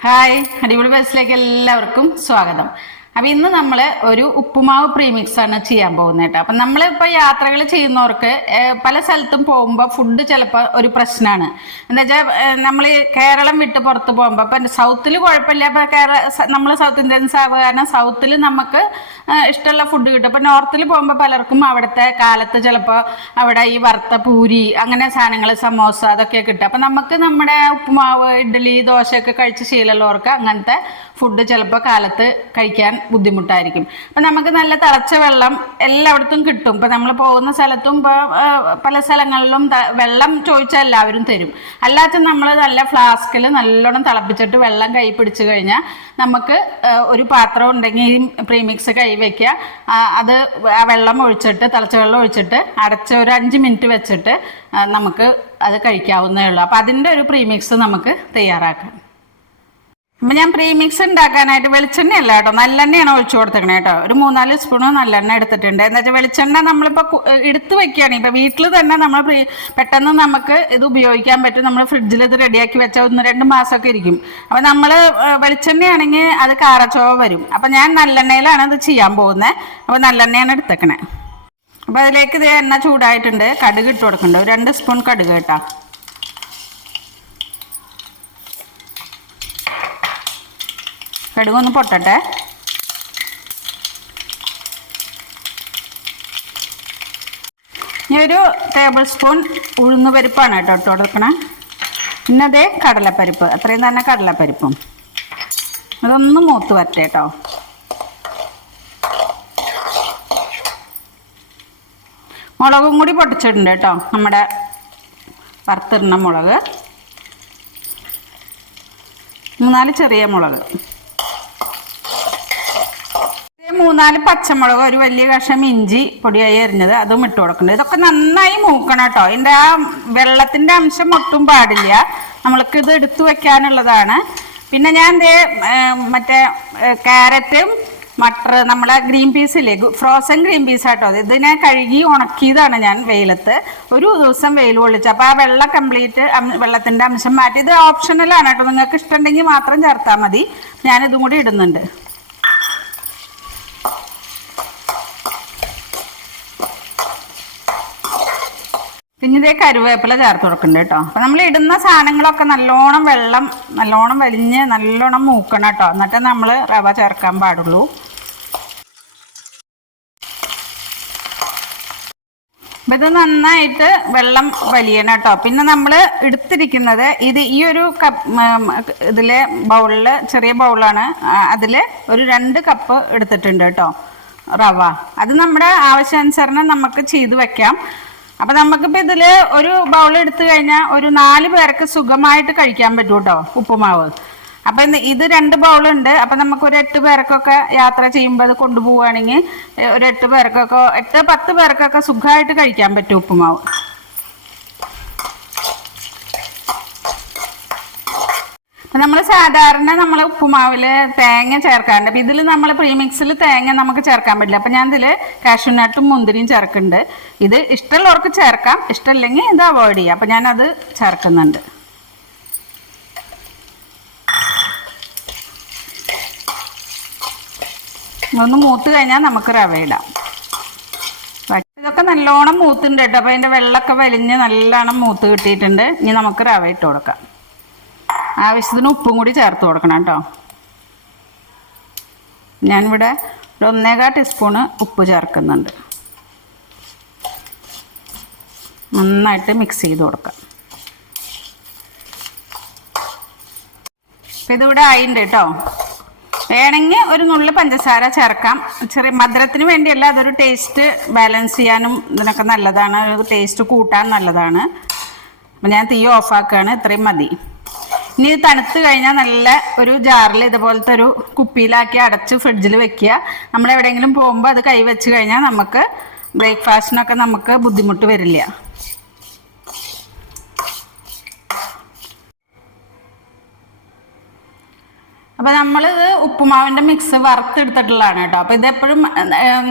Hi അടിപൊളി ബസ്സിലേക്ക് എല്ലാവർക്കും സ്വാഗതം. അപ്പം ഇന്ന് നമ്മൾ ഒരു ഉപ്പുമാവ് പ്രീമിക്സ് ആണ് ചെയ്യാൻ പോകുന്നത് കേട്ടോ. അപ്പം നമ്മളിപ്പോൾ യാത്രകൾ ചെയ്യുന്നവർക്ക് പല സ്ഥലത്തും പോകുമ്പോൾ ഫുഡ് ചിലപ്പോൾ ഒരു പ്രശ്നമാണ് എന്താ വെച്ചാൽ നമ്മൾ കേരളം വിട്ട് പുറത്ത് പോകുമ്പോൾ അപ്പൊ സൗത്തിൽ കുഴപ്പമില്ല. അപ്പൊ കേരള നമ്മൾ സൗത്ത് ഇന്ത്യൻസ് ആവുക കാരണം സൗത്തിൽ നമുക്ക് ഇഷ്ടമുള്ള ഫുഡ് കിട്ടും. അപ്പൊ നോർത്തിൽ പോകുമ്പോൾ പലർക്കും അവിടുത്തെ കാലത്ത് ചിലപ്പോൾ അവിടെ ഈ വറുത്ത പൂരി അങ്ങനെ സാധനങ്ങൾ സമോസ അതൊക്കെ കിട്ടും. അപ്പം നമുക്ക് നമ്മുടെ ഉപ്പുമാവ് ഇഡ്ഡലി ദോശയൊക്കെ കഴിച്ച് ശീലമുള്ളവർക്ക് അങ്ങനത്തെ ഫുഡ് ചിലപ്പോൾ കാലത്ത് കഴിക്കാൻ ബുദ്ധിമുട്ടായിരിക്കും. അപ്പം നമുക്ക് നല്ല തിളച്ച വെള്ളം എല്ലായിടത്തും കിട്ടും. ഇപ്പൊ നമ്മൾ പോകുന്ന സ്ഥലത്തും ഇപ്പോൾ പല സ്ഥലങ്ങളിലും വെള്ളം ചോദിച്ചാൽ എല്ലാവരും തരും. അല്ലാത്ത നമ്മൾ നല്ല ഫ്ലാസ്കിൽ നല്ലോണം തിളപ്പിച്ചിട്ട് വെള്ളം കൈ പിടിച്ചു കഴിഞ്ഞാൽ നമുക്ക് ഒരു പാത്രം ഉണ്ടെങ്കിൽ പ്രീമിക്സ് കൈ വയ്ക്കുക അത് ആ വെള്ളം ഒഴിച്ചിട്ട് തിളച്ച വെള്ളം ഒഴിച്ചിട്ട് അടച്ച ഒരു അഞ്ച് മിനിറ്റ് വെച്ചിട്ട് നമുക്ക് അത് കഴിക്കാവുന്നേ ഉള്ളൂ. അപ്പോൾ അതിന്റെ ഒരു പ്രീമിക്സ് നമുക്ക് തയ്യാറാക്കാം. അപ്പം ഞാൻ പ്രീമിക്സ് ഉണ്ടാക്കാനായിട്ട് വെളിച്ചെണ്ണ അല്ല കേട്ടോ. നല്ലെണ്ണയാണ് ഒഴിച്ചു കൊടുത്തേക്കണേ കേട്ടോ. ഒരു മൂന്നാൽ സ്പൂണ് നല്ലെണ്ണ എടുത്തിട്ടുണ്ട്. എന്ന് വെച്ചാൽ വെളിച്ചെണ്ണ നമ്മളിപ്പോൾ കു- എടുത്ത് വെക്കുകയാണ്. ഇപ്പം വീട്ടിൽ തന്നെ നമ്മൾ പെട്ടെന്ന് നമുക്ക് ഇത് ഉപയോഗിക്കാൻ പറ്റും. നമ്മൾ ഫ്രിഡ്ജിൽ ഇത് റെഡിയാക്കി വെച്ചാൽ ഒന്ന് രണ്ട് മാസമൊക്കെ ഇരിക്കും. അപ്പം നമ്മൾ വെളിച്ചെണ്ണയാണെങ്കിൽ അത് കാറച്ചോവ വരും. അപ്പം ഞാൻ നല്ലെണ്ണയിലാണ് ഇത് ചെയ്യാൻ പോകുന്നത് അപ്പോൾ നല്ലെണ്ണയാണ് എടുത്തേക്കണേ. അപ്പോൾ അതിലേക്ക് ഇത് എണ്ണ ചൂടായിട്ടുണ്ട്. കടുക് ഇട്ട് കൊടുക്കുന്നുണ്ട് രണ്ട് സ്പൂൺ കടുക് കേട്ടോ. കടുകൊന്ന് പൊട്ടട്ടെ. ഇനി ഒരു ടേബിൾ സ്പൂൺ ഉഴുന്ന് പരിപ്പാണ് കേട്ടോ ഇട്ട് കൊടുക്കണേ. പിന്നെ അതേ കടലപ്പരിപ്പ്. അത്രയും തന്നെ കടലപ്പരിപ്പും. അതൊന്ന് മൂത്ത് വരട്ടെ കേട്ടോ. മുളകും കൂടി പൊട്ടിച്ചിട്ടുണ്ട് കേട്ടോ. നമ്മുടെ വറുത്തിടുന്ന മുളക്. മൂന്നാൽ ചെറിയ മുളക്. മൂന്നാൽ പച്ചമുളക് ഒരു വലിയ കഷ്ണം ഇഞ്ചി പൊടിയായി അരിഞ്ഞത് അതും ഇട്ട് കൊടുക്കണം ഇതൊക്കെ നന്നായി മൂക്കണം കേട്ടോ. ഇതിന്റെ ആ വെള്ളത്തിന്റെ അംശം ഒട്ടും പാടില്ല. നമ്മൾക്ക് ഇത് എടുത്തു വെക്കാനുള്ളതാണ്. പിന്നെ ഞാൻ ദേ മറ്റേ ക്യാരറ്റും മട്ടർ നമ്മളെ ഗ്രീൻ പീസ് ഇല്ലേ ഫ്രോസൺ ഗ്രീൻ പീസ് ആട്ടോ ഇതിനെ കഴുകി ഉണക്കിയതാണ് ഞാൻ വെയിലത്ത്. ഒരു ദിവസം വെയിൽ കൊള്ളിച്ചു. അപ്പോൾ ആ വെള്ളം കംപ്ലീറ്റ് വെള്ളത്തിന്റെ അംശം മാറ്റി. ഇത് ഓപ്ഷണലാണ് കേട്ടോ. നിങ്ങൾക്ക് ഇഷ്ടമുണ്ടെങ്കിൽ മാത്രം ചേർത്താൽ മതി. ഞാനിതും കൂടി ഇടുന്നുണ്ട്. ഇതേ കരുവേപ്പില ചേർത്ത് കൊടുക്കുന്നുണ്ട് കേട്ടോ അപ്പം നമ്മൾ ഇടുന്ന സാധനങ്ങളൊക്കെ നല്ലോണം വെള്ളം നല്ലോണം വലിഞ്ഞ് നല്ലോണം മൂക്കണം കേട്ടോ എന്നിട്ട് നമ്മൾ റവ ചേർക്കാൻ പാടുള്ളൂ. ഇത് നന്നായിട്ട് വെള്ളം വലിയണം കേട്ടോ പിന്നെ നമ്മൾ എടുത്തിരിക്കുന്നത് ഇത് ഈ ഒരു കപ്പ് ഇതിലെ ബൗളിൽ ചെറിയ ബൗളാണ്. അതിൽ ഒരു രണ്ട് കപ്പ് എടുത്തിട്ടുണ്ട് കേട്ടോ റവ. അത് നമ്മുടെ ആവശ്യാനുസരണം നമുക്ക് ചെയ്ത് വെക്കാം. അപ്പം നമുക്കിപ്പോ ഇതിൽ ഒരു ബൗൾ എടുത്തു കഴിഞ്ഞാൽ ഒരു നാല് പേർക്ക് സുഖമായിട്ട് കഴിക്കാൻ പറ്റും കേട്ടോ ഉപ്പുമാവ്. അപ്പൊ ഇത് രണ്ട് ബൗൾ ഉണ്ട്. അപ്പൊ നമുക്ക് ഒരു എട്ട് പേർക്കൊക്കെ യാത്ര ചെയ്യുമ്പോൾ കൊണ്ടുപോവുകയാണെങ്കിൽ ഒരു എട്ട് പേർക്കൊക്കെ എട്ട് പത്ത് പേർക്കൊക്കെ സുഖമായിട്ട് കഴിക്കാൻ പറ്റും ഉപ്പുമാവ്. നമ്മൾ സാധാരണ നമ്മൾ ഉപ്പുമാവിൽ തേങ്ങ ചേർക്കാറുണ്ട്. അപ്പം ഇതിൽ നമ്മൾ പ്രീമിക്സിൽ തേങ്ങ നമുക്ക് ചേർക്കാൻ പറ്റില്ല. അപ്പം ഞാൻ ഇതിൽ കാഷ്യൂനട്ടും മുന്തിരിയും ചേർക്കുന്നുണ്ട്. ഇത് ഇഷ്ടമുള്ളവർക്ക് ചേർക്കാം. ഇഷ്ടമില്ലെങ്കിൽ ഇത് അവോയ്ഡ് ചെയ്യാം. അപ്പം ഞാനത് ചേർക്കുന്നുണ്ട്. ഒന്ന് മൂത്ത് കഴിഞ്ഞാൽ നമുക്ക് റവ ഇടാം. ഇതൊക്കെ നല്ലോണം മൂത്തുണ്ട് കേട്ടോ. അപ്പോൾ അതിന്റെ വെള്ളമൊക്കെ വലിഞ്ഞ് നല്ലോണം മൂത്ത് കിട്ടിയിട്ടുണ്ട്. ഇനി നമുക്ക് റവ ഇട്ട് കൊടുക്കാം. ആവശ്യത്തിന് ഉപ്പും കൂടി ചേർത്ത് കൊടുക്കണം കേട്ടോ. ഞാനിവിടെ ഒരു ഒന്നേകാൽ ടീസ്പൂണ് ഉപ്പ് ചേർക്കുന്നുണ്ട്. നന്നായിട്ട് മിക്സ് ചെയ്ത് കൊടുക്കാം. അപ്പം ഇതിവിടെ ആയിട്ടുണ്ട് കേട്ടോ. വേണമെങ്കിൽ ഒരു നുള്ളി പഞ്ചസാര ചേർക്കാം. ചെറിയ മധുരത്തിന് വേണ്ടിയല്ല അതൊരു ടേസ്റ്റ് ബാലൻസ് ചെയ്യാനും ഇതിനൊക്കെ നല്ലതാണ്. ഒരു ടേസ്റ്റ് കൂട്ടാൻ നല്ലതാണ്. അപ്പം ഞാൻ തീ ഓഫാക്കുകയാണ് ഇത്രയും മതി. ഇനി ഇത് തണുത്ത് കഴിഞ്ഞാൽ നല്ല ഒരു ജാറിൽ ഇതുപോലത്തെ ഒരു കുപ്പിയിലാക്കി അടച്ച് ഫ്രിഡ്ജിൽ വെക്കുക. നമ്മൾ എവിടെയെങ്കിലും പോകുമ്പോൾ അത് കൈവച്ച് കഴിഞ്ഞാൽ നമുക്ക് ബ്രേക്ക്ഫാസ്റ്റിനൊക്കെ നമുക്ക് ബുദ്ധിമുട്ട് വരില്ല. അപ്പോൾ നമ്മളിത് ഉപ്പുമാവിന്റെ മിക്സ് വറുത്തെടുത്തിട്ടുള്ളതാണ് കേട്ടോ. അപ്പോൾ ഇതെപ്പോഴും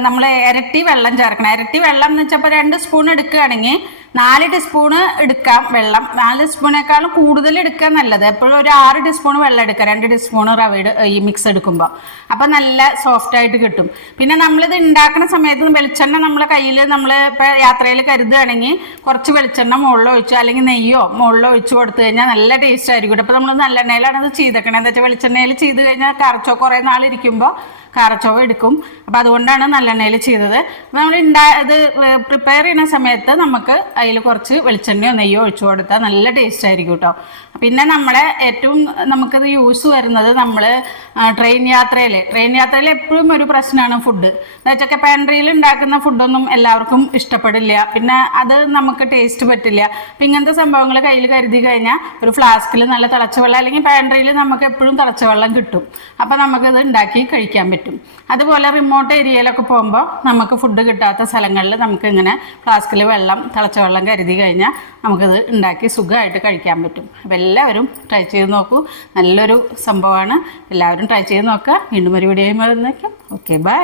നമ്മൾ ഇരട്ടി വെള്ളം ചേർക്കണം. ഇരട്ടി വെള്ളം എന്ന് വെച്ചപ്പോൾ രണ്ട് സ്പൂൺ എടുക്കുകയാണെങ്കിൽ നാല് ടീസ്പൂണ് എടുക്കാം വെള്ളം. നാല് ടീസ്പൂണേക്കാളും കൂടുതൽ എടുക്കാൻ നല്ലത്. എപ്പോഴും ഒരു ആറ് ടീസ്പൂൺ വെള്ളം എടുക്കുക. രണ്ട് ടീസ്പൂൺ റവയുടെ ഈ മിക്സ് എടുക്കുമ്പോൾ. അപ്പം നല്ല സോഫ്റ്റ് ആയിട്ട് കിട്ടും. പിന്നെ നമ്മളിത് ഉണ്ടാക്കുന്ന സമയത്ത് വെളിച്ചെണ്ണ നമ്മളെ കയ്യിൽ നമ്മൾ ഇപ്പം യാത്രയിൽ കരുതുകയാണെങ്കിൽ കുറച്ച് വെളിച്ചെണ്ണ മുകളിൽ ഒഴിച്ചു അല്ലെങ്കിൽ നെയ്യോ മുകളിൽ ഒഴിച്ച് കൊടുത്തു കഴിഞ്ഞാൽ നല്ല ടേസ്റ്റ് ആയിരിക്കും. അപ്പോൾ നമ്മൾ നല്ലെണ്ണയിലാണ് ഇത് ചെയ്തേക്കണത് എന്താ വെച്ചാൽ വെളിച്ചെണ്ണയിൽ ചെയ്ത് കഴിഞ്ഞാൽ കറച്ചോ കുറേ നാളിരിക്കുമ്പോൾ കറച്ചോ എടുക്കും. അപ്പോൾ അതുകൊണ്ടാണ് നല്ലെണ്ണയിൽ ചെയ്തത്. അപ്പോൾ നമ്മൾ ഉണ്ടാ ഇത് പ്രിപ്പയർ ചെയ്യുന്ന സമയത്ത് നമുക്ക് അതിൽ കുറച്ച് വെളിച്ചെണ്ണയോ നെയ്യോ ഒഴിച്ചു കൊടുത്താൽ നല്ല ടേസ്റ്റ് ആയിരിക്കും കേട്ടോ പിന്നെ നമ്മളെ ഏറ്റവും നമുക്കത് യൂസ് വരുന്നത് നമ്മൾ ട്രെയിൻ യാത്രയിൽ ട്രെയിൻ യാത്രയിൽ എപ്പോഴും ഒരു പ്രശ്നമാണ് ഫുഡ് എന്താ വെച്ചാൽ പാൻട്രിയിൽ ഉണ്ടാക്കുന്ന ഫുഡൊന്നും എല്ലാവർക്കും ഇഷ്ടപ്പെടില്ല. പിന്നെ അത് നമുക്ക് ടേസ്റ്റ് പറ്റില്ല. അപ്പം ഇങ്ങനത്തെ സംഭവങ്ങൾ കയ്യിൽ കരുതി കഴിഞ്ഞാൽ ഒരു ഫ്ലാസ്കിൽ നല്ല തിളച്ച വെള്ളം അല്ലെങ്കിൽ പാൻട്രിയിൽ നമുക്ക് എപ്പോഴും തിളച്ച വെള്ളം കിട്ടും. അപ്പോൾ നമുക്കത് ഉണ്ടാക്കി കഴിക്കാൻ പറ്റും. അതുപോലെ റിമോട്ട് ഏരിയയിലൊക്കെ പോകുമ്പോൾ നമുക്ക് ഫുഡ് കിട്ടാത്ത സ്ഥലങ്ങളിൽ നമുക്ക് ഇങ്ങനെ ഫ്ലാസ്കിൽ വെള്ളം തിളച്ച വെള്ളം കരുതി കഴിഞ്ഞാൽ നമുക്കത് ഉണ്ടാക്കി സുഖമായിട്ട് കഴിക്കാൻ പറ്റും. അപ്പോൾ എല്ലാവരും ട്രൈ ചെയ്ത് നോക്കൂ. നല്ലൊരു സംഭവമാണ്. എല്ലാവരും ട്രൈ ചെയ്ത് നോക്കുക. വീണ്ടും ഒരു വീഡിയോ വന്നേക്കും ഓക്കെ ബൈ